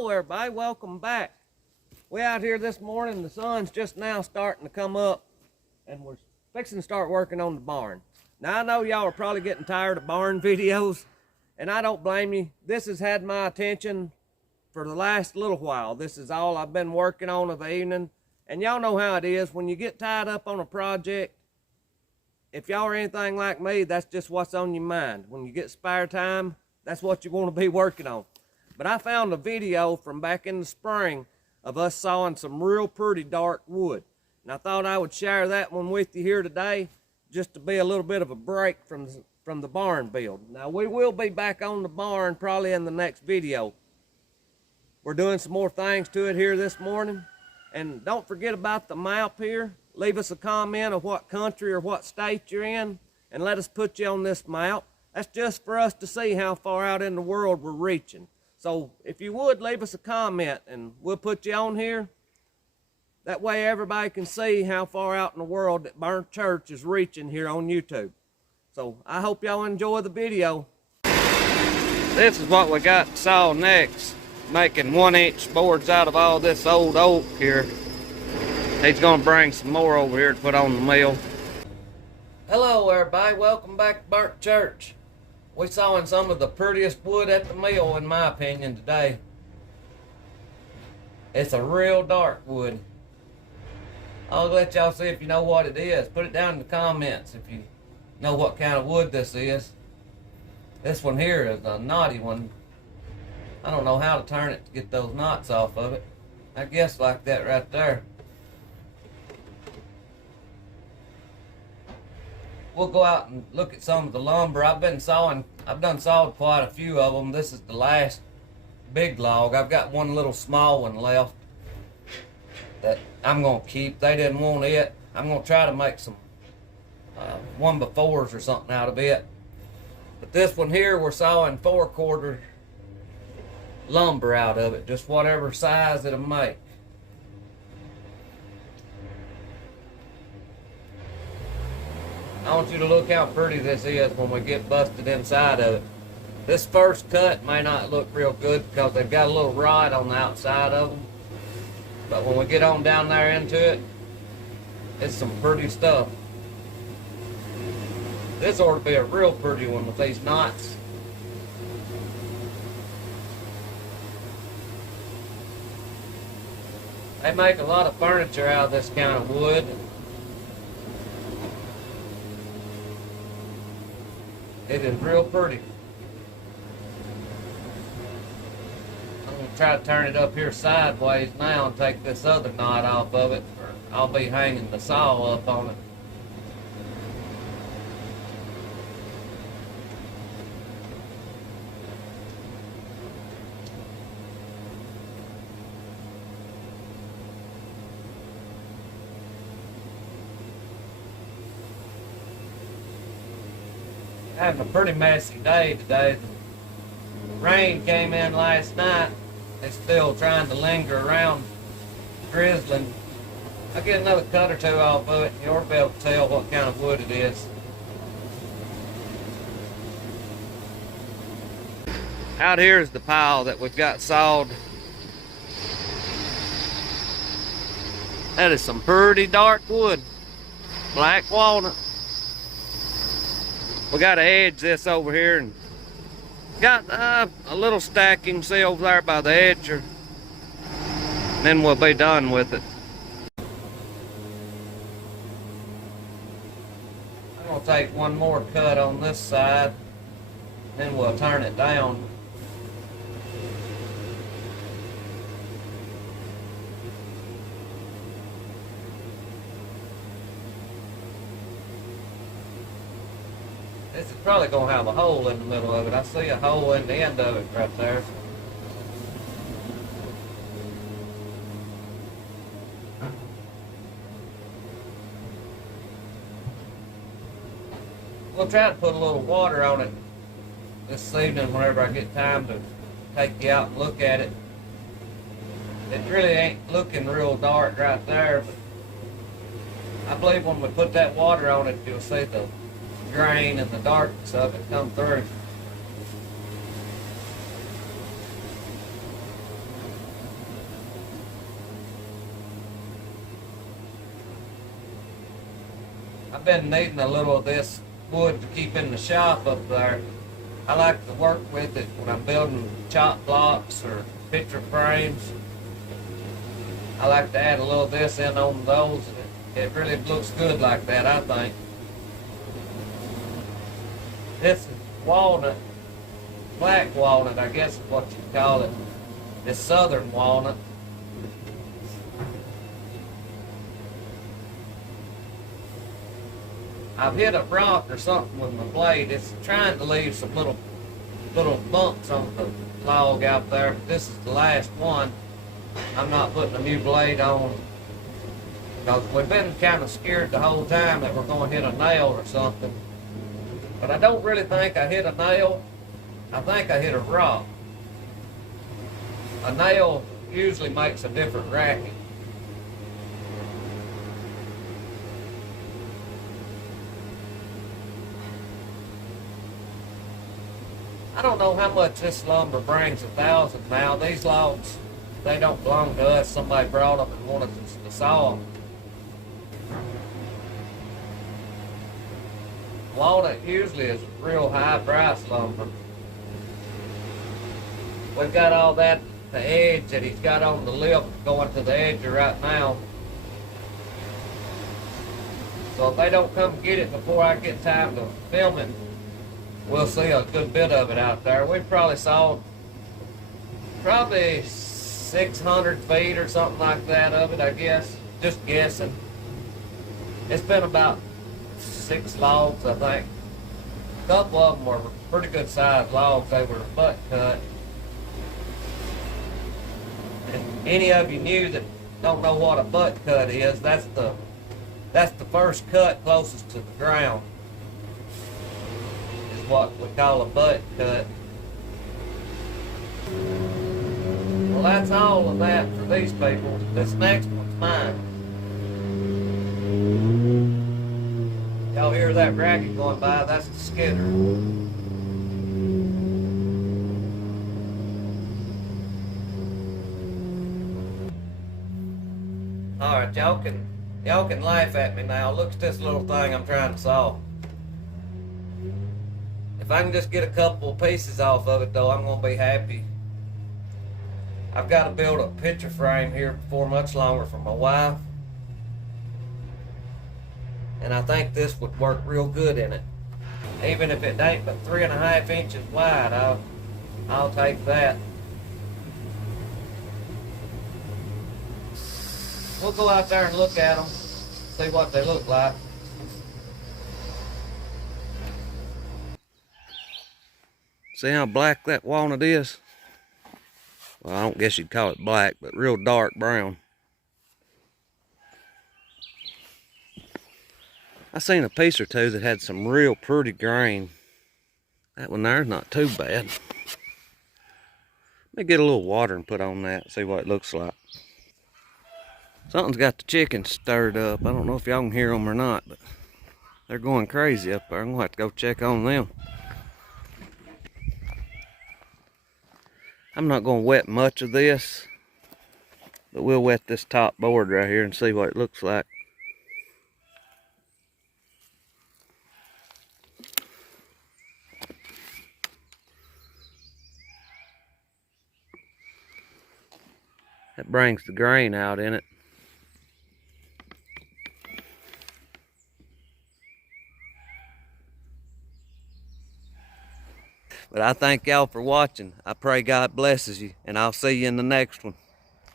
Hello everybody, welcome back. We out here this morning, the sun's just now starting to come up and we're fixing to start working on the barn. Now I know y'all are probably getting tired of barn videos and I don't blame you. This has had my attention for the last little while. This is all I've been working on of the evening, and y'all know how it is when you get tied up on a project. If y'all are anything like me, that's just what's on your mind. When you get spare time, that's what you want to be working on. But I found a video from back in the spring of us sawing some real pretty dark wood. And I thought I would share that one with you here today, just to be a little bit of a break from the barn build. Now we will be back on the barn probably in the next video. We're doing some more things to it here this morning. And don't forget about the map here. Leave us a comment of what country or what state you're in and let us put you on this map. That's just for us to see how far out in the world we're reaching. So if you would, leave us a comment and we'll put you on here. That way everybody can see how far out in the world that Burnt Church is reaching here on YouTube. So I hope y'all enjoy the video. This is what we got to saw next. Making 1-inch boards out of all this old oak here. He's gonna bring some more over here to put on the mill. Hello everybody, welcome back to Burnt Church. We're sawing some of the prettiest wood at the mill, in my opinion, today. It's a real dark wood. I'll let y'all see if you know what it is. Put it down in the comments if you know what kind of wood this is. This one here is a knotty one. I don't know how to turn it to get those knots off of it. I guess like that right there. We'll go out and look at some of the lumber. I've done sawed quite a few of them. This is the last big log. I've got one little small one left that I'm gonna keep. They didn't want it. I'm gonna try to make some 1x4s or something out of it. But this one here, we're sawing 4/4 lumber out of it, just whatever size it'll make. I want you to look how pretty this is when we get busted inside of it. This first cut may not look real good because they've got a little rod on the outside of them. But when we get on down there into it, it's some pretty stuff. This ought to be a real pretty one with these knots. They make a lot of furniture out of this kind of wood. It is real pretty. I'm going to try to turn it up here sideways now and take this other knot off of it, or I'll be hanging the saw up on it. Having a pretty messy day today. The rain came in last night. It's still trying to linger around, drizzling. I'll get another cut or two off of it and you'll be able to tell what kind of wood it is. Out here is the pile that we've got sawed. That is some pretty dark wood. Black walnut. We got to edge this over here and got a little stack you can see over there by the edger. And then we'll be done with it. I'm going to take one more cut on this side. Then we'll turn it down. This is probably going to have a hole in the middle of it. I see a hole in the end of it right there. We'll try to put a little water on it this evening whenever I get time to take you out and look at it. It really ain't looking real dark right there, but I believe when we put that water on it, you'll see the grain and the darkness of it come through. I've been needing a little of this wood to keep in the shop up there. I like to work with it when I'm building chop blocks or picture frames. I like to add a little of this in on those. It really looks good like that, I think. This is walnut, black walnut, I guess is what you call it. It's southern walnut. I've hit a rock or something with my blade. It's trying to leave some little bumps on the log out there, but this is the last one. I'm not putting a new blade on because we've been kind of scared the whole time that we're going to hit a nail or something. But I don't really think I hit a nail. I think I hit a rock. A nail usually makes a different racket. I don't know how much this lumber brings, 1,000 now. These logs, they don't belong to us. Somebody brought them and wanted us to saw them. Walnut usually is real high price lumber. We've got all that, the edge that he's got on the lip going to the edge right now. So if they don't come get it before I get time to film it, we'll see a good bit of it out there. We've probably sawed probably 600 feet or something like that of it, I guess. Just guessing. It's been about 6 logs, I think. A couple of them were pretty good sized logs. They were butt cut. And any of you new that don't know what a butt cut is, that's the first cut closest to the ground. What we call a butt cut. Well, that's all of that for these people. This next one's mine. Y'all hear that racket going by? That's the skidder. All right, y'all can laugh at me now. Look at this little thing I'm trying to saw. If I can just get a couple pieces off of it though, I'm going to be happy. I've got to build a picture frame here before much longer for my wife. And I think this would work real good in it. Even if it ain't but 3.5 inches wide, I'll take that. We'll go out there and look at them, see what they look like. See how black that walnut is? Well, I don't guess you'd call it black, but real dark brown. I seen a piece or two that had some real pretty grain. That one there's not too bad. Let me get a little water and put on that, see what it looks like. Something's got the chickens stirred up. I don't know if y'all can hear them or not, but they're going crazy up there. I'm gonna have to go check on them. I'm not going to wet much of this, but we'll wet this top board right here and see what it looks like. That brings the grain out in it. But I thank y'all for watching. I pray God blesses you, and I'll see you in the next one.